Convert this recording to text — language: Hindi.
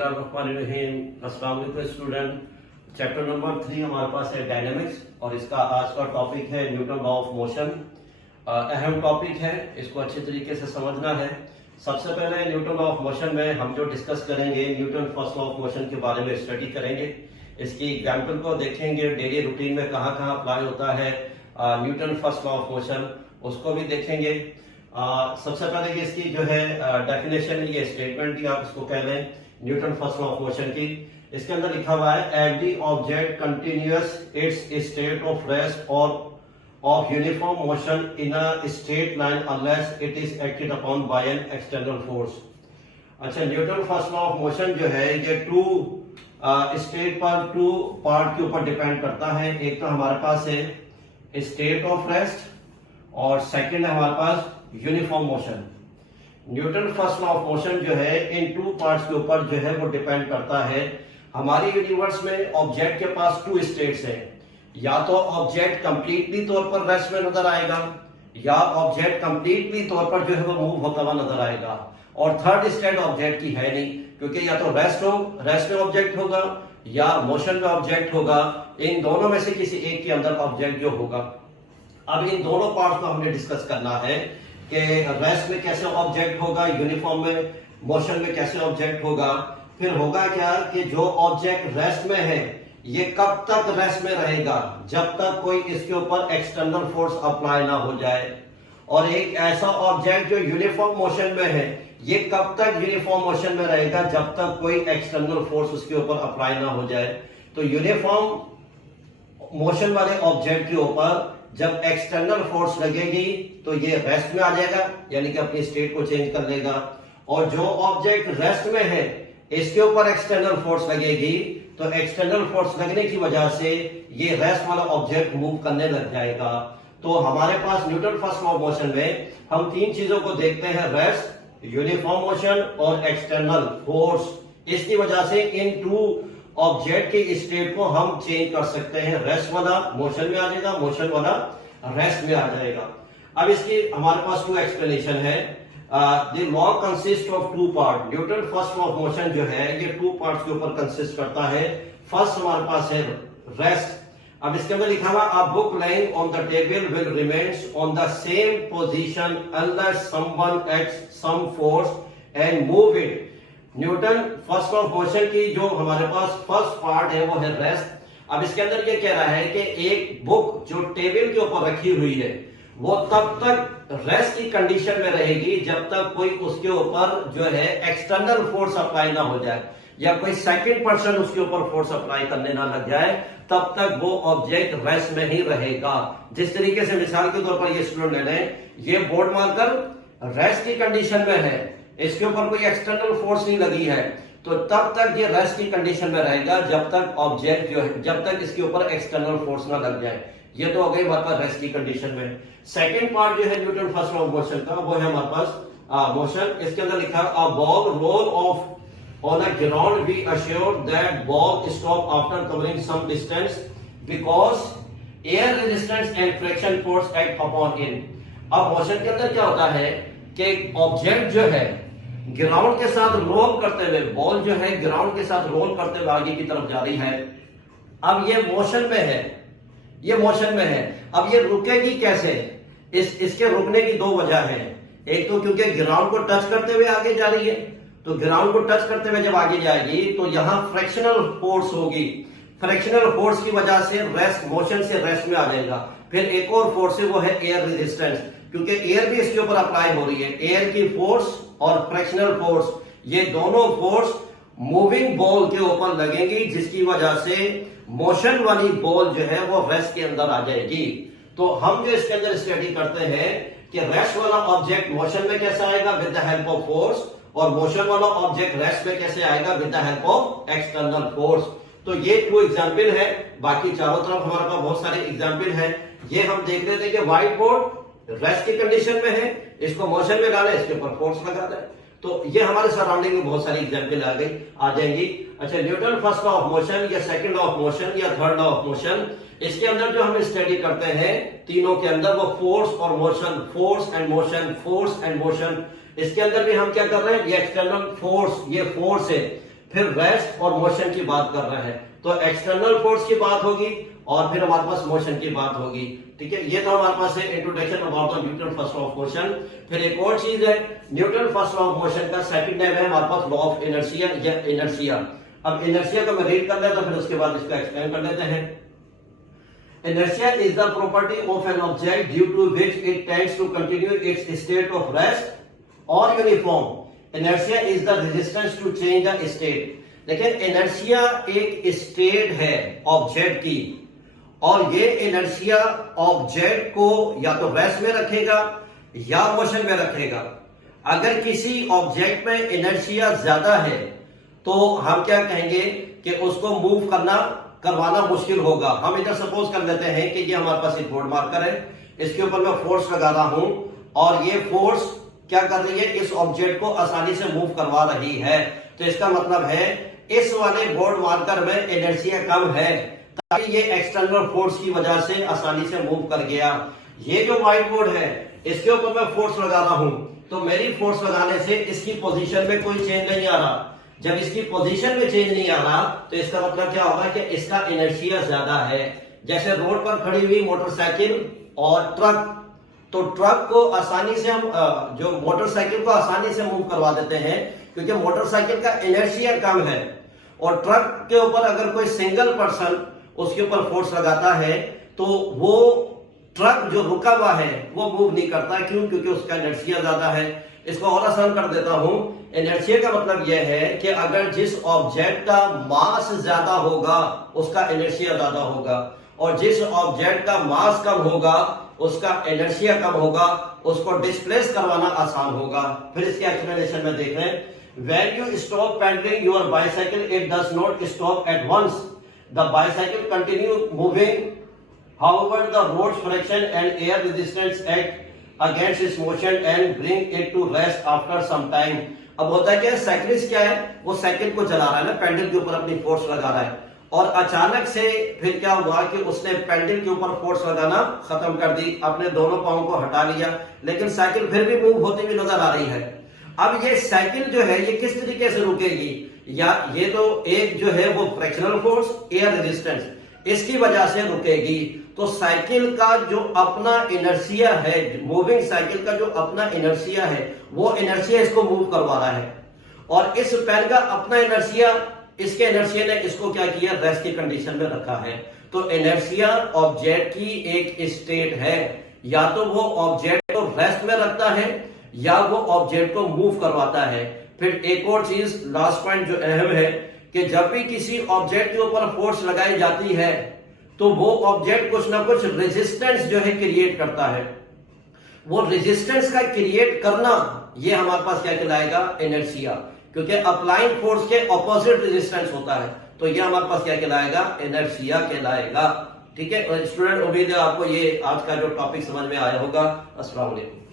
अस्सलाम वालेकुम स्टूडेंट। चैप्टर नंबर 3 हमारे पास है डायनेमिक्स और इसका आज का टॉपिक है न्यूटन लॉ ऑफ मोशन। अहम टॉपिक है, इसको अच्छे तरीके से समझना है। सबसे पहले न्यूटन लॉ ऑफ मोशन में हम जो डिस्कस करेंगे Newton first law of motion के बारे में स्टडी करेंगे। इसकी एग्जाम्पल को देखेंगे, डेली रूटीन में कहाँ कहाँ अप्लाई होता है Newton first law of motion, उसको भी देखेंगे। सबसे पहले इसकी जो है डेफिनेशन, ये स्टेटमेंट भी आप इसको कह लें Newton first law of motion की। इसके अंदर लिखा हुआ है every object continuous its state of rest और of uniform motion in a straight line unless it is acted upon by an external force. अच्छा, Newton first law of motion जो है ये टू स्टेट पर, टू पार्ट के ऊपर डिपेंड करता है। एक तो हमारे पास है स्टेट ऑफ रेस्ट और सेकंड है हमारे पास uniform motion. Newton first law of motion जो है इन टू पार्ट्स के ऊपर जो है वो डिपेंड करता है। हमारी यूनिवर्स में ऑब्जेक्ट के पास टू स्टेट्स हैं, या तो ऑब्जेक्ट कंप्लीटली तौर पर रेस्ट में नजर आएगा या ऑब्जेक्ट कंप्लीटली तौर पर जो है वो मूव होता हुआ नजर आएगा। और थर्ड स्टेट ऑब्जेक्ट की है नहीं, क्योंकि या तो रेस्ट में ऑब्जेक्ट होगा या मोशन में ऑब्जेक्ट होगा। इन दोनों में से किसी एक के अंदर ऑब्जेक्ट जो होगा। अब इन दोनों पार्ट्स को हमने डिस्कस करना है कि रेस्ट में कैसे ऑब्जेक्ट होगा, यूनिफॉर्म में मोशन में कैसे ऑब्जेक्ट होगा। फिर होगा क्या कि जो ऑब्जेक्ट रेस्ट में है ये कब तक रेस्ट में रहेगा, जब तक कोई इसके ऊपर एक्सटर्नल फोर्स अप्लाई ना हो जाए। और एक ऐसा ऑब्जेक्ट जो यूनिफॉर्म मोशन में है ये कब तक यूनिफॉर्म मोशन में रहेगा, जब तक कोई एक्सटर्नल फोर्स उसके ऊपर अप्लाई ना हो जाए। तो यूनिफॉर्म मोशन वाले ऑब्जेक्ट के ऊपर जब एक्सटर्नल फोर्स लगेगी तो ये रेस्ट में आ जाएगा, यानी कि अपनी स्टेट को चेंज कर लेगा। और जो ऑब्जेक्ट रेस्ट में है इसके ऊपर एक्सटर्नल फोर्स लगेगी तो एक्सटर्नल फोर्स लगने की वजह से ये रेस्ट वाला ऑब्जेक्ट मूव करने लग जाएगा। तो हमारे पास Newton first law of motion में हम तीन चीजों को देखते हैं, रेस्ट, यूनिफॉर्म मोशन और एक्सटर्नल फोर्स। इसकी वजह से इन टू ऑब्जेक्ट की स्टेट को हम चेंज कर सकते हैं। रेस्ट वाला मोशन में आ जाएगा, मोशन वाला रेस्ट में आ जाएगा। अब इसकी हमारे पास टू एक्सप्लेनेशन है। The law consist of two part. Newton first law of motion जो है ये टू पार्ट्स के ऊपर कंसिस्ट करता है। फर्स्ट हमारे पास है रेस्ट। अब इसके अंदर लिखा हुआ a book lying on the table will remains on the same position unless someone acts some force and move it. Newton first law of motion की जो हमारे पास फर्स्ट पार्ट है वो है रेस्ट। अब इसके अंदर ये कह रहा है कि एक बुक जो टेबल के ऊपर रखी हुई है वो तब तक रेस्ट की कंडीशन में रहेगी जब तक कोई उसके ऊपर जो है एक्सटर्नल फोर्स अप्लाई ना हो जाए या कोई सेकंड पर्सन उसके ऊपर फोर्स अप्लाई करने ना लग जाए, तब तक वो ऑब्जेक्ट रेस्ट में ही रहेगा। जिस तरीके से मिसाल के तौर पर ये स्टूडेंट ले लें, ये बोर्ड मार्कर रेस्ट की कंडीशन में है, इसके ऊपर कोई एक्सटर्नल फोर्स नहीं लगी है, तो तब तक ये रेस्ट की कंडीशन में रहेगा जब तक ऑब्जेक्ट जो है, जब तक इसके ऊपर एक्सटर्नल फोर्स ना लग जाए। ये तो हो गई हमारे पास रेस्ट की कंडीशन में। सेकंड पार्ट जो है Newton first law of motion का वो है हमारे पास मोशन। इसके अंदर लिखा है a ball roll off on a ground we assure that ball stop after covering some distance because air resistance and friction force act upon it. अब मोशन के अंदर क्या होता है कि ऑब्जेक्ट जो है ग्राउंड के साथ रोल करते हुए, बॉल जो है ग्राउंड के साथ रोल करते हुए आगे की तरफ जा रही है। अब ये मोशन में है, ये मोशन में है। अब ये रुकेगी कैसे? इसके रुकने की दो वजह है। एक तो क्योंकि ग्राउंड को टच करते हुए आगे जा रही है, तो ग्राउंड को टच करते हुए जब आगे जाएगी तो यहां फ्रिक्शनल फोर्स होगी। फ्रिक्शनल फोर्स की वजह से रेस्ट, मोशन से रेस्ट में आ जाएगा। फिर एक और फोर्स है वो है एयर रेजिस्टेंस, क्योंकि एयर भी इसके ऊपर अप्लाई हो रही है। एयर की फोर्स और फ्रिक्शनल फोर्स, ये दोनों फोर्स मूविंग बॉल के ऊपर लगेंगी, जिसकी वजह से मोशन वाली बॉल जो है वो रेस्ट के अंदर आ जाएगी। तो हम जो इसके अंदर स्टडी करते हैं कि रेस्ट वाला ऑब्जेक्ट मोशन में कैसे आएगा with the help of force, और मोशन वाला ऑब्जेक्ट रेस्ट में कैसे आएगा with the help of external force. तो ये टू एग्जाम्पल है, बाकी चारों तरफ हमारे पास बहुत सारे एग्जाम्पल है। ये हम देख रहे थे कि व्हाइट बोर्ड रेस्ट की कंडीशन में है, इसको मोशन में डाले, इसके ऊपर फोर्स लगा दे, तो ये हमारे सराउंडिंग में बहुत सारी एग्जाम्पल आ जाएंगी। अच्छा, Newton first law of motion या सेकंड लॉ ऑफ मोशन या थर्ड लॉ ऑफ मोशन, इसके अंदर जो हम स्टडी करते हैं तीनों के अंदर वो फोर्स और motion, force and motion, force and motion. इसके अंदर भी हम क्या कर रहे हैं, ये एक्सटर्नल फोर्स, ये फोर्स है, फिर रेस्ट और मोशन की बात कर रहे हैं। तो एक्सटर्नल फोर्स की बात होगी और फिर हमारे पास मोशन की बात होगी। ठीक है, ये तो हमारे पास है introduction about the Newton first law of motion. फिर एक और चीज है, Newton first law of motion का सेकंड नेम है हमारे पास लॉ ऑफ इनर्शिया या इनर्शिया। अब इनर्शिया को मैं रीड कर लेता, फिर उसके बाद इसको एक्सप्लेन कर लेते हैं। Inertia is the property of an object due to which it tends to continue its state of rest or uniform. Inertia is the resistance to change the state. लेकिन inertia एक स्टेट है ऑब्जेक्ट की, और ये inertia ऑब्जेक्ट को या तो रेस्ट में रखेगा या मोशन में रखेगा। अगर किसी ऑब्जेक्ट में inertia ज्यादा है तो हम क्या कहेंगे कि उसको मूव करवाना मुश्किल होगा। हम इधर सपोज कर लेते हैं कि ये हमारे पास एक बोर्ड मार्कर है, इसके ऊपर मैं फोर्स लगा रहा हूं और ये फोर्स क्या कर रही है, इस ऑब्जेक्ट को आसानी से मूव करवा रही है। तो इसका मतलब है इस वाले बोर्ड मार्कर में इनर्शिया कम है, ताकि ये एक्सटर्नल फोर्स की वजह से आसानी से मूव कर गया। ये जो व्हाइट बोर्ड है इसके ऊपर मैं फोर्स लगा रहा हूं, तो मेरी फोर्स लगाने से इसकी पोजीशन में कोई चेंज नहीं आ रहा। जब इसकी पोजीशन में चेंज नहीं आ रहा तो इसका मतलब क्या होगा कि इसका इनर्शिया ज्यादा है। जैसे रोड पर खड़ी हुई मोटरसाइकिल और ट्रक, तो ट्रक को आसानी से हम जो मोटरसाइकिल को आसानी से मूव करवा देते हैं क्योंकि मोटरसाइकिल का इनर्शिया कम है। और ट्रक के ऊपर अगर कोई सिंगल पर्सन उसके ऊपर फोर्स लगाता है तो वो ट्रक जो रुका हुआ है वो मूव नहीं करता। क्यों? क्योंकि उसका इनर्शिया ज्यादा है। इसको और आसान कर देता हूं, इनर्शिया का मतलब यह है कि अगर जिस ऑब्जेक्ट का मास ज्यादा होगा उसका इनर्शिया ज्यादा होगा, और जिस ऑब्जेक्ट का मास कम होगा उसका इनर्शिया कम होगा, उसको डिस्प्लेस करवाना आसान होगा। फिर इसके एक्सप्लेनेशन में देख रहे हैं, when you stop pedaling your bicycle it does not stop at once, the bicycle continue moving, however the road's friction and air resistance act against its motion and bring it to rest after some time। अब होता है क्या, साइकिलिस्ट क्या है, वो साइकिल को चला रहा है ना, पेडल के ऊपर अपनी फोर्स लगा रहा है, और अचानक से फिर क्या हुआ कि उसने पेडल के ऊपर फोर्स लगाना खत्म कर दी, अपने दोनों पांव को हटा लिया, लेकिन साइकिल फिर भी मूव होती हुई नजर आ रही है। अब ये साइकिल जो है ये किस तरीके से रुकेगी, या ये तो एक जो है वो फ्रैक्शनल फोर्स, एयर रेजिस्टेंस, इसकी वजह से रुकेगी। तो साइकिल का जो अपना इनर्शिया है, मूविंग साइकिल का जो अपना इनर्शिया है, वो इनर्शिया इसको मूव करवा रहा है, और इस पेन का अपना इनर्शिया, इसके इनर्शिया ने इसको क्या किया, रेस्ट की कंडीशन में रखा है। तो इनर्शिया ऑब्जेक्ट की एक स्टेट है, या तो वो ऑब्जेक्ट को रेस्ट में रखता है या वो ऑब्जेक्ट को मूव करवाता है। फिर एक और चीज, लास्ट पॉइंट जो अहम है, कि जब भी किसी ऑब्जेक्ट के ऊपर फोर्स लगाई जाती है तो वो ऑब्जेक्ट कुछ ना कुछ रेजिस्टेंस जो है क्रिएट करता है। वो रेजिस्टेंस का क्रिएट करना ये हमारे पास क्या कहलाएगा, इनर्शिया, क्योंकि अप्लाइंग फोर्स के ऑपोजिट रेजिस्टेंस होता है, तो ये हमारे पास क्या कहलाएगा, इनर्शिया कहलाएगा। ठीक है स्टूडेंट, उम्मीद है आपको ये आज का जो टॉपिक समझ में आया होगा। अस्सलाम वालेकुम।